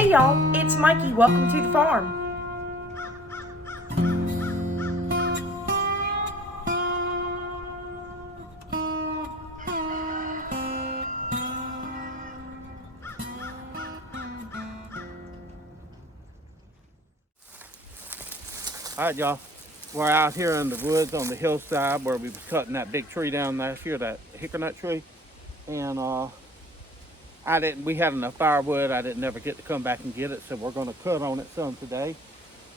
Hey y'all, it's Mikey. Welcome to the farm. All right, y'all. We're out here in the woods on the hillside where we was cutting that big tree down last year, that hickory tree. And we had enough firewood. I didn't ever get to come back and get it, so we're gonna cut on it some today.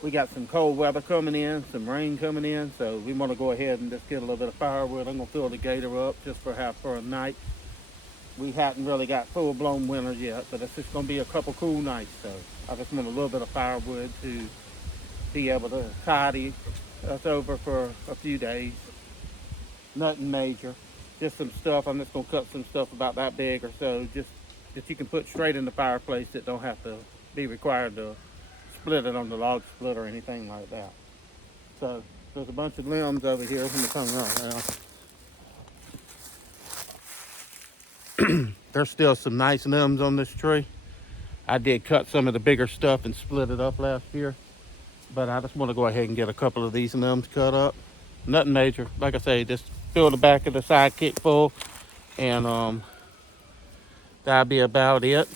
We got some cold weather coming in, some rain coming in, so we want to go ahead and just get a little bit of firewood. I'm gonna fill the gator up just for a night. We hadn't really got full-blown winter yet, but it's just gonna be a couple cool nights, so I just want a little bit of firewood to be able to tidy us over for a few days. Nothing major, just some stuff. I'm just gonna cut some stuff about that big or so, just that you can put straight in the fireplace that don't have to be required to split it on the log split or anything like that. So there's a bunch of limbs over here. Let me come right now. There's still some nice limbs on this tree. I did cut some of the bigger stuff and split it up last year, but I just want to go ahead and get a couple of these limbs cut up. Nothing major. Like I say, just fill the back of the sidekick full, and that'll be about it.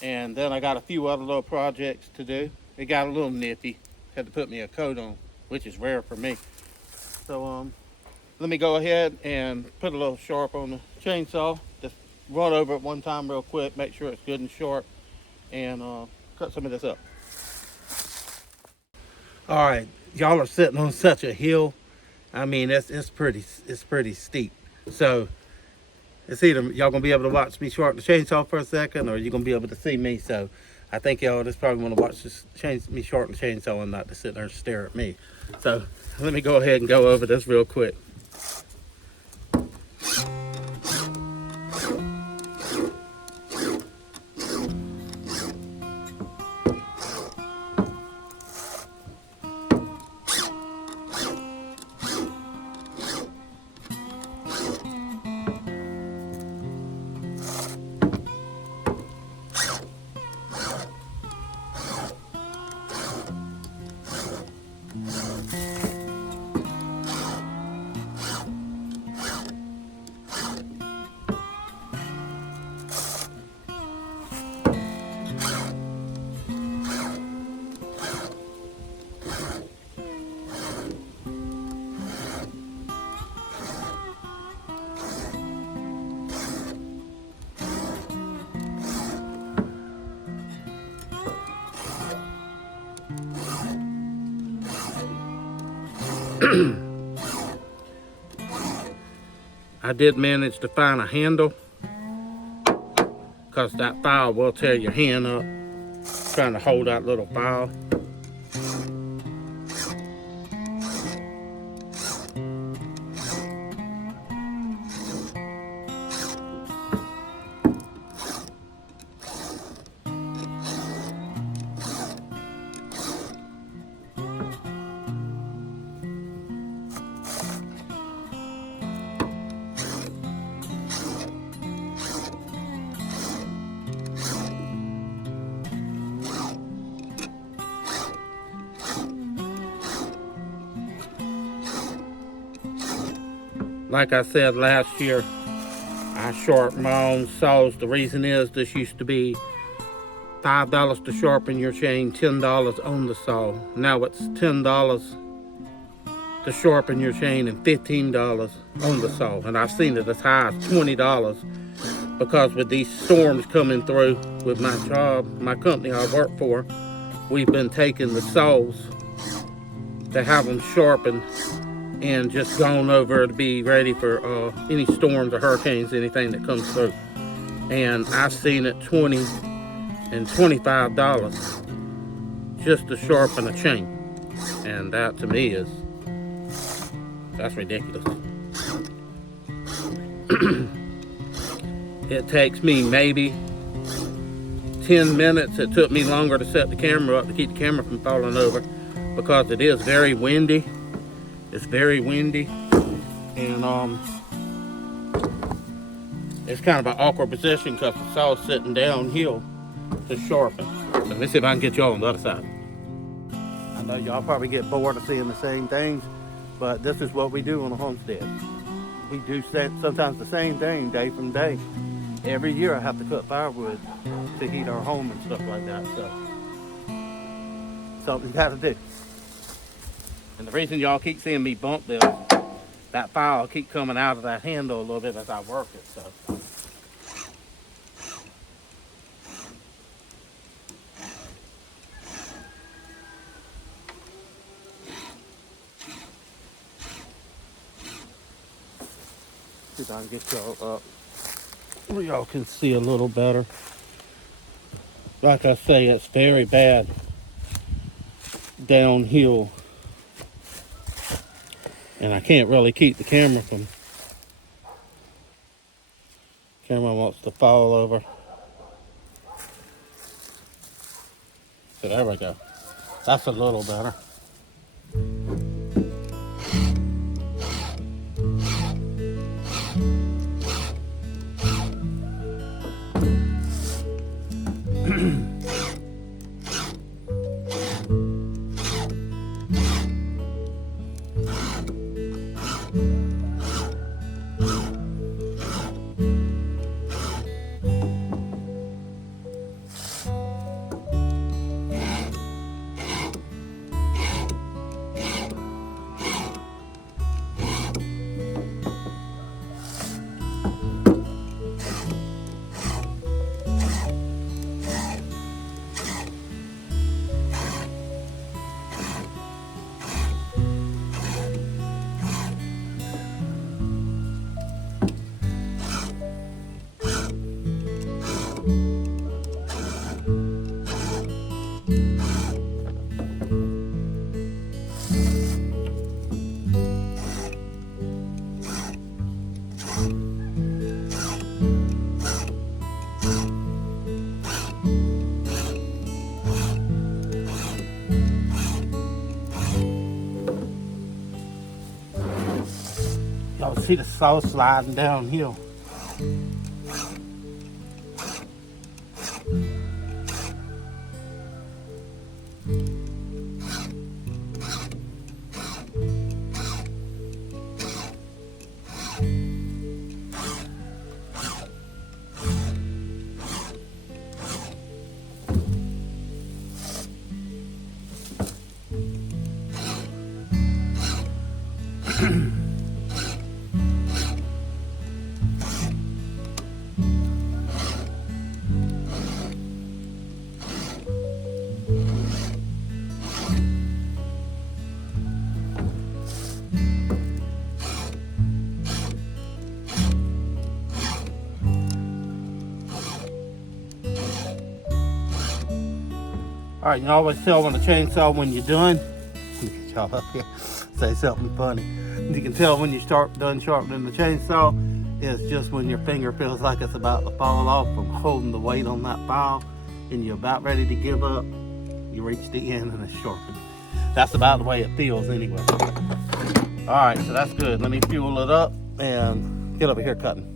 And then I got a few other little projects to do. It got a little nippy. Had to put me a coat on, which is rare for me. So let me go ahead and put a little sharp on the chainsaw. Just run over it one time real quick, make sure it's good and sharp, and cut some of this up. All right, y'all are sitting on such a hill. I mean, it's pretty steep. So it's either y'all gonna be able to watch me sharpen the chainsaw for a second, or you're gonna be able to see me. So I think y'all just probably want to watch me sharpen the chainsaw and not to sit there and stare at me. So let me go ahead and go over this real quick. I did manage to find a handle, because that file will tear your hand up trying to hold that little file. Like I said last year, I sharpened my own saws. The reason is this used to be $5 to sharpen your chain, $10 on the saw. Now it's $10 to sharpen your chain and $15 on the saw. And I've seen it as high as $20, because with these storms coming through with my job, my company I work for, we've been taking the saws to have them sharpened and just gone over to be ready for any storms or hurricanes, anything that comes through. And I've seen it $20 and $25 just to sharpen a chain. And that to me that's ridiculous. It takes me maybe 10 minutes. It took me longer to set the camera up to keep the camera from falling over, because it is very windy. It's very windy, and it's kind of an awkward position because the saw's sitting downhill to sharpen. So let me see if I can get y'all on the other side. I know y'all probably get bored of seeing the same things, but this is what we do on the homestead. We do sometimes the same thing day from day. Every year I have to cut firewood to heat our home and stuff like that. So something you got to do. And the reason y'all keep seeing me bump this, that file will keep coming out of that handle a little bit as I work it. So. See if I can get y'all up where y'all can see a little better. Like I say, it's very bad downhill. And I can't really keep the camera from... Camera wants to fall over. So there we go. That's a little better. Y'all see the saw sliding downhill. All right, you always tell on the chainsaw when you're done. Get y'all up here, say something funny. You can tell when you done sharpening the chainsaw. It's just when your finger feels like it's about to fall off from holding the weight on that file, and you're about ready to give up. You reach the end and it's sharpened. That's about the way it feels anyway. All right, so that's good. Let me fuel it up and get over here cutting.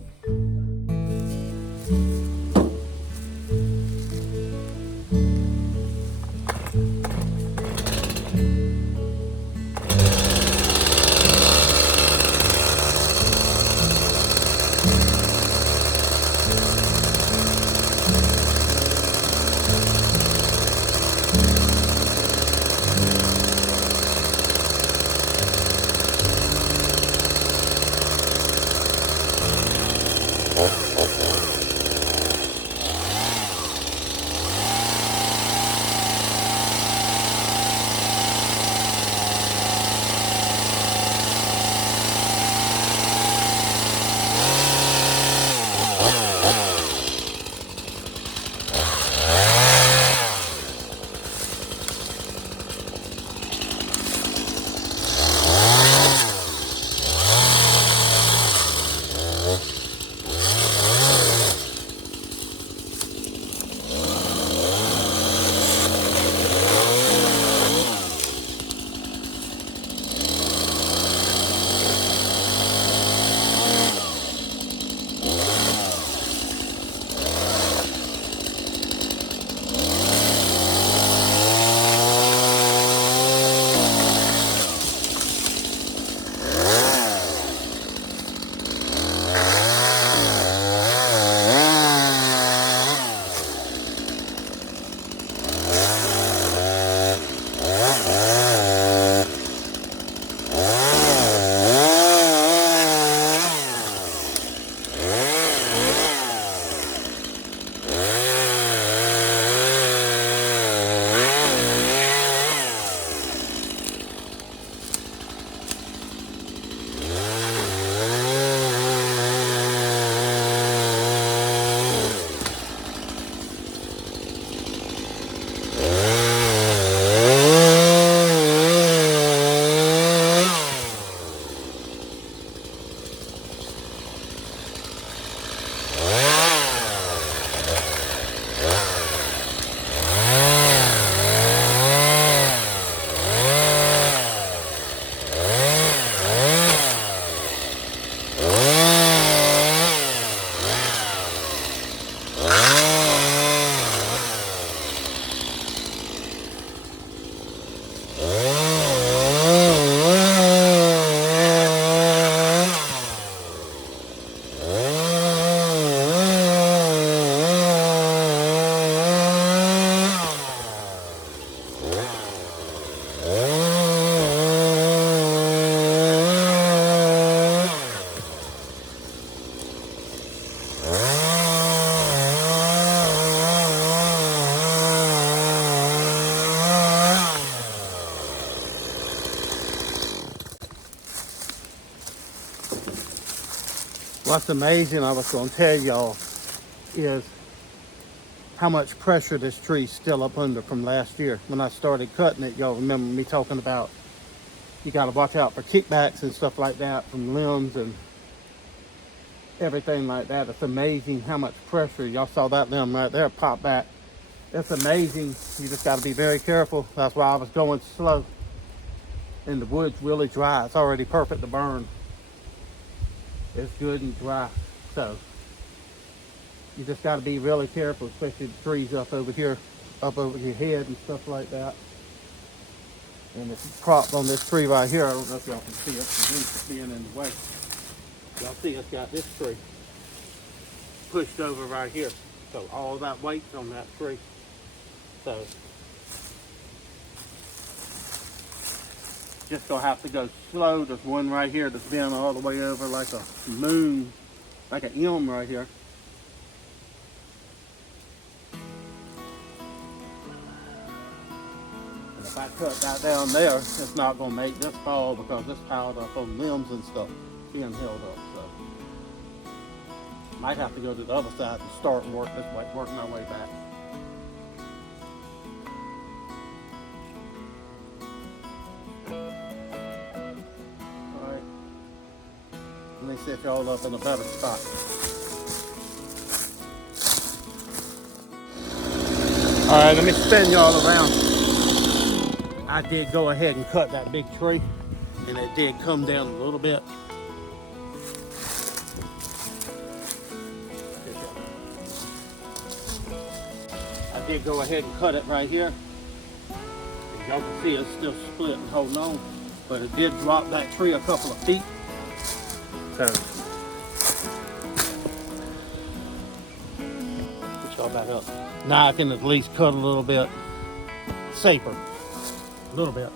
What's amazing, I was going to tell y'all, is how much pressure this tree's still up under from last year. When I started cutting it, y'all remember me talking about you got to watch out for kickbacks and stuff like that from limbs and everything like that. It's amazing how much pressure. Y'all saw that limb right there pop back. It's amazing. You just got to be very careful. That's why I was going slow. And the wood's really dry. It's already perfect to burn. It's good and dry. So you just got to be really careful, especially the trees up over here, up over your head and stuff like that. And it's propped on this tree right here. I don't know if y'all can see it. The wind's being in the way. Y'all see it's got this tree pushed over right here. So all that weight's on that tree. So just gonna have to go slow. There's one right here that's been all the way over like a moon, like an M right here. And if I cut that down there, it's not gonna make this fall because it's piled up on limbs and stuff being held up. So might have to go to the other side and start and work this way, working our way back. Let me set y'all up in a better spot. Alright, let me spin y'all around. I did go ahead and cut that big tree, and it did come down a little bit. I did go ahead and cut it right here. As y'all can see, it's still split and holding on, but it did drop that tree a couple of feet. So, put y'all back up. Now I can at least cut a little bit safer. A little bit.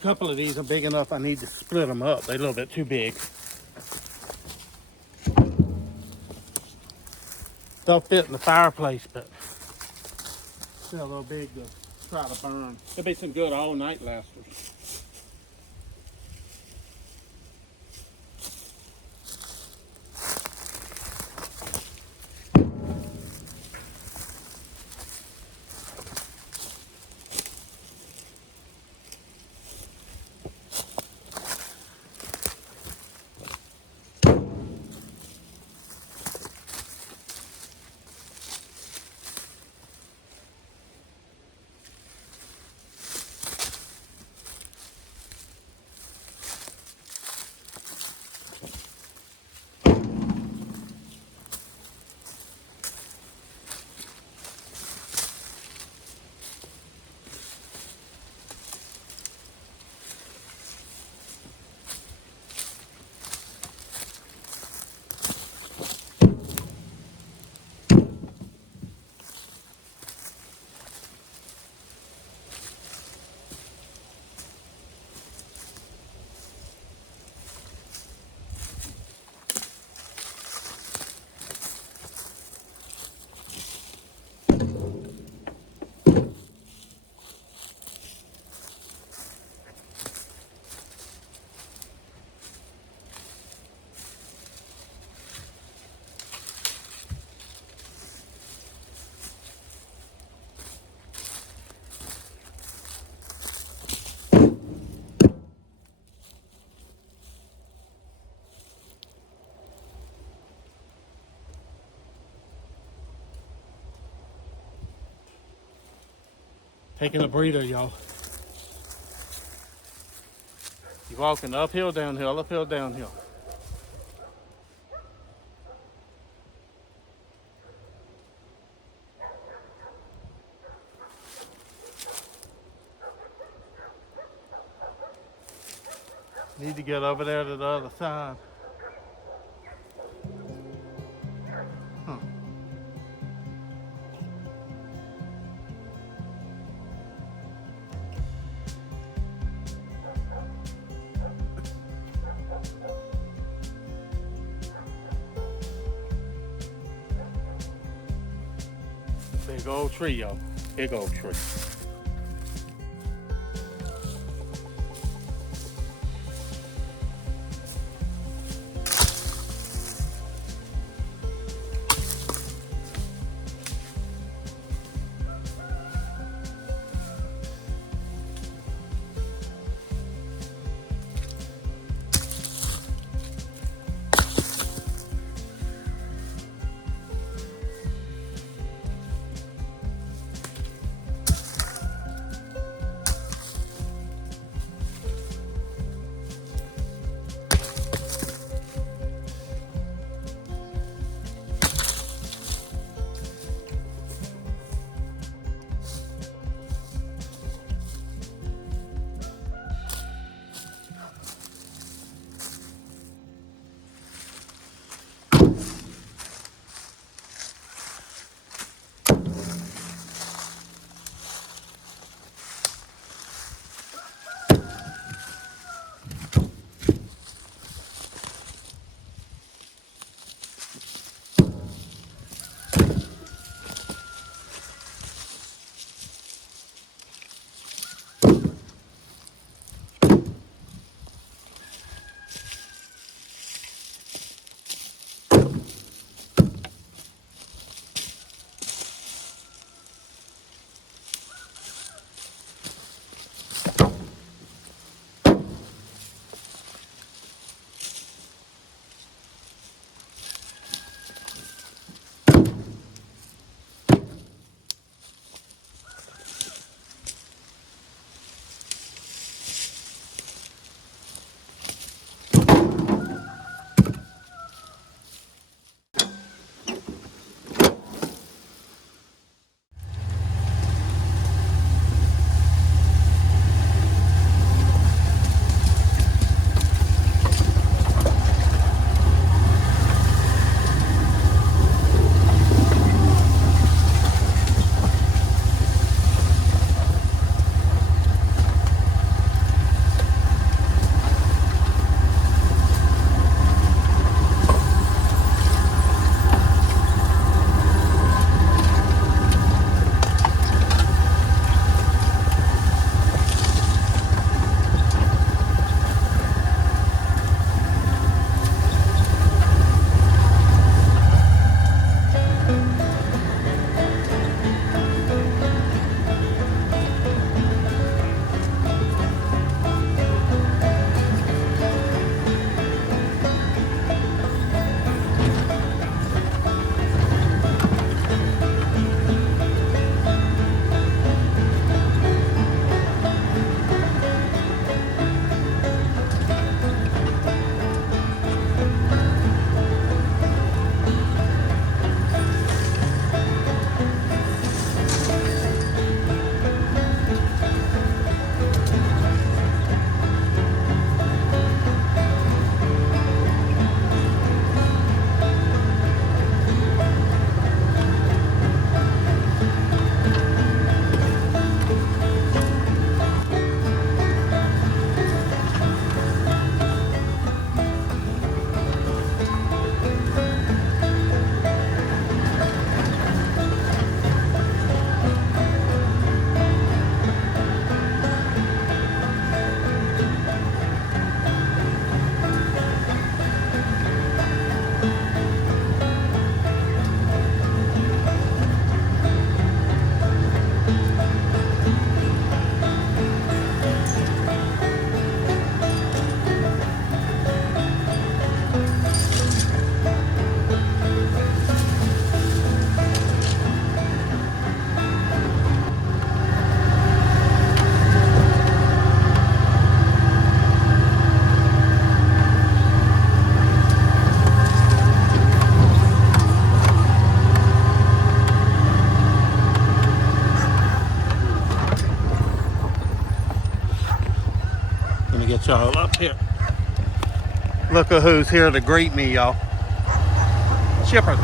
A couple of these are big enough I need to split them up. They're a little bit too big. They'll fit in the fireplace, but still a little big to try to burn. There'll be some good all-night lasters. Taking a breather, y'all. You're walking uphill, downhill, uphill, downhill. Need to get over there to the other side. Huh. Big old tree, y'all. Big old tree. Let me get y'all up here. Look at who's here to greet me, y'all. Shipper.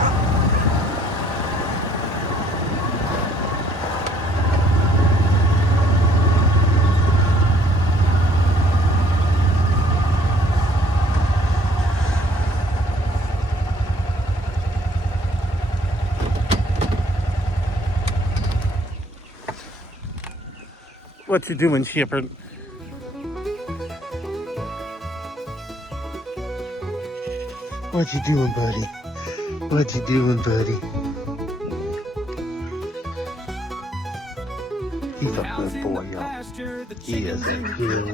What you doing, Shipper? What you doing, buddy? What you doing, buddy? He's a good boy, y'all. He is a good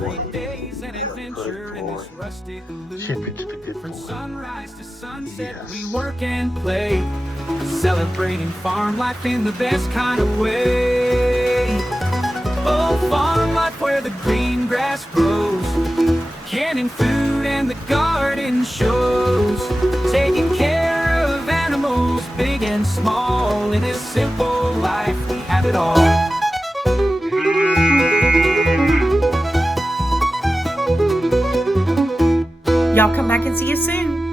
boy. He's a good boy. Shepard's a good boy. Yes. We work and play, celebrating farm life in the best kind of way. Oh, farm life where the green grass grows, canning food and the garden shows, taking care of animals big and small. In this simple life we have it all. Y'all come back and see us soon.